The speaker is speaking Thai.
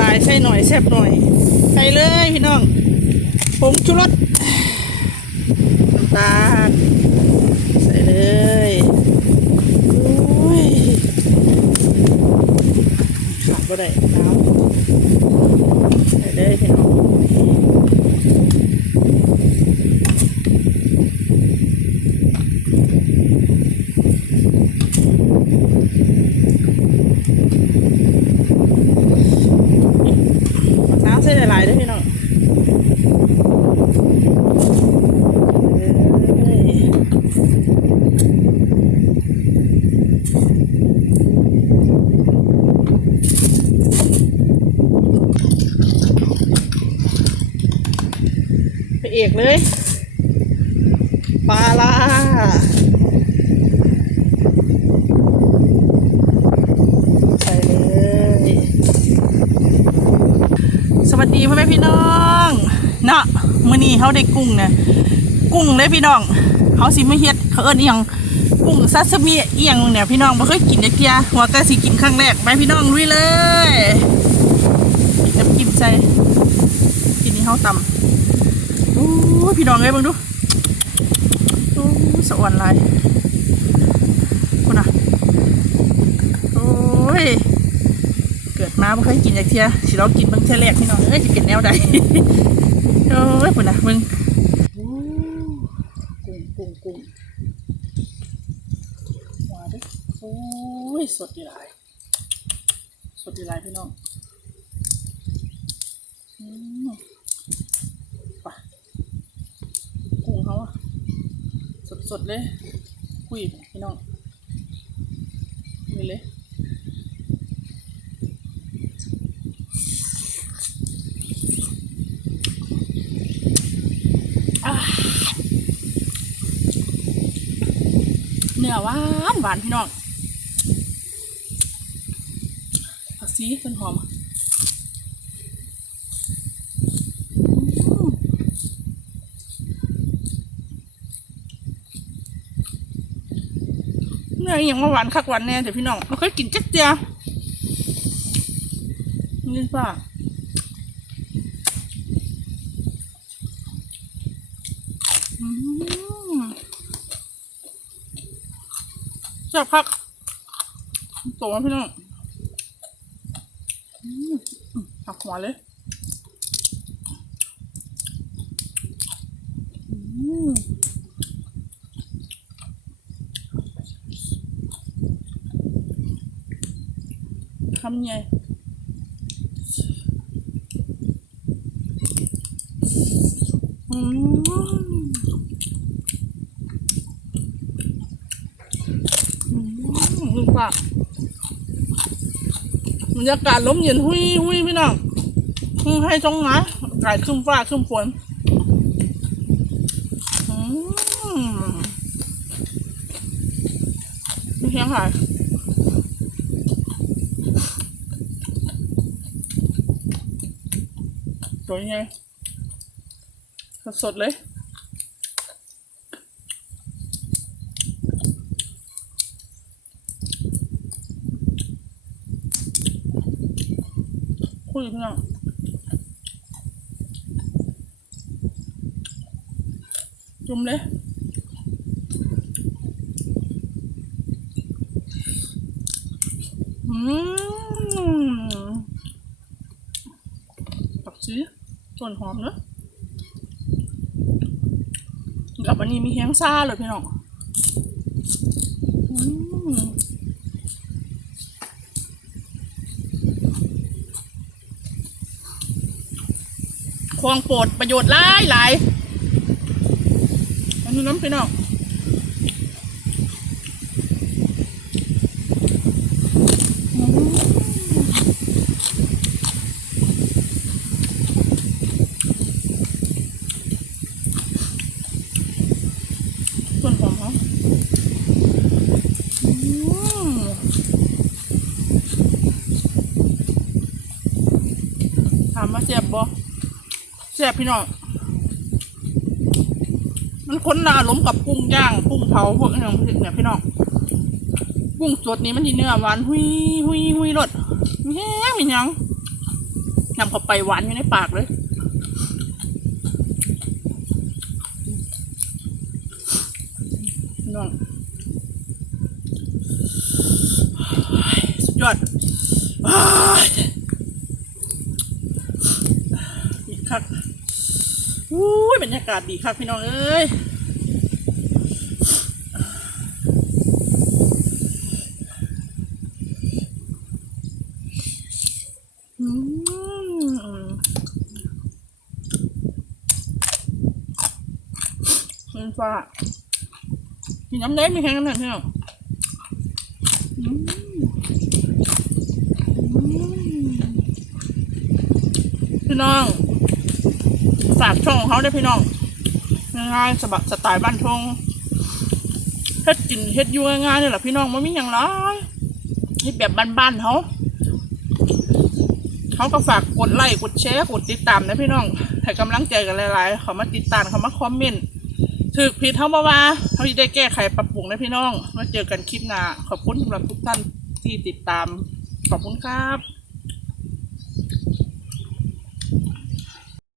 ลายใส่หน่อยแซ่บหน่อย ใส่เลยพี่น้องผงชูรสน้ำตาลใส่เลยโอ้ยขาดบ่ได้น้ำใส่เลยพี่น้องน้ำใส่หลายๆด้วยพี่น้องเอ้ยไป เอกเลยปลาลาใส่เลย สวัสดีพ่อแม่พี่น้องเนาะมื้อนี้เขาได้กุ้งเนี่ยกุ้งเลยพี่น้องเขาสิไม่เฮ็ดเขาเอิ้นอีหยังกุ้งซาซิมิอียงเนี่ยพี่น้องบ่เคยกินจักเที่ยหัวก็สิกินครั้งแรกไปพี่น้องลุยเลยน้ำจิ้มใส่กินนี่เฮาตำโอ้ยพี่น้องเอ้ยเบิ่งดูโอ้ยสะอ่อนหลายคุณน่ะโอ้ยเกิดมาไม่เคยกินจากเทียสิเรากินเบิ่งเทียแรกพี่น้องเอ้ยจะเป็นแนวใดโอ้ยปุ่นนะมึงกุ้งกุ้งกุ้งมาดิโอ้ยสดดีหลายสดดีหลายพี่น้องอืมไปกุ้งเขาอะ สดสดๆเลย คุยพี่น้องนี่เลยเนื้อหวานหวานพี่น้องผักซีต้นหอมอืม ออย่างมาหวานคักหวานแน่แต่พี่น้องไม่เคยกินจักเดียนี่ป่ะอืมจับพักโตมาพี่น้องหักหัวเลยอืมำไงอืมอืมลูกปากบรรยากาศลมเย็นหุยหุยพี่น้องให้จงนะกาศครึมฟ้าครึมฝนอืมไม่เพียงค่ะ สวยไงสดๆเลยคุยพี่น้องจุ่มเลยอืมปัก ส่วนหอมเนอะกับอันนี้มีแห้งซ่าเลยพี่น้องควงโปรดประโยชน์หลายหลายอันนี้น้ำพี่น้องอืมส่วนหอมเขาอืม ถามมาเจ็บบ่แซ่บพี่น้องมันค้นละอารมณ์กับกุ้งย่างกุ้งเผาพวกอย่างเนี่ยพี่น้องกุ้งสดนี้มันดีเนื้อหวานหุยหุยหุยรสมีแห้งมีหยังนำเข้าไปหวานอยู่ในปากเลยน้องสุดยอดอ้ายดีคักอุ้ ยบรรยากาศดีคักพี่น้องเอ้ยอืมเงินฟ้ากินน้ำเล็กมีแค่น้ำหนักเท่าอืมอืมพี่น้อง ฝากช่องเขาได้พี่น้องง่ายๆสบักสไตล์บ้านทงเฮ็ดกินเฮ็ดอยู่ง่ายๆนี่แหละพี่น้องมันมีอย่างไรเฮ็ดแบบบ้านๆเขาเขาก็ฝากกดไลค์กดแชร์กดติดตามนะพี่น้องให้กำลังใจกันหลายๆเขามาติดตามเขามาคอมเมนต์ถือผิดเท่ามาว่าเขาจะได้แก้ไขปรับปรุงนะพี่น้องมาเจอกันคลิปหน้าขอบคุณสำหรับทุกท่านที่ติดตามขอบคุณครับ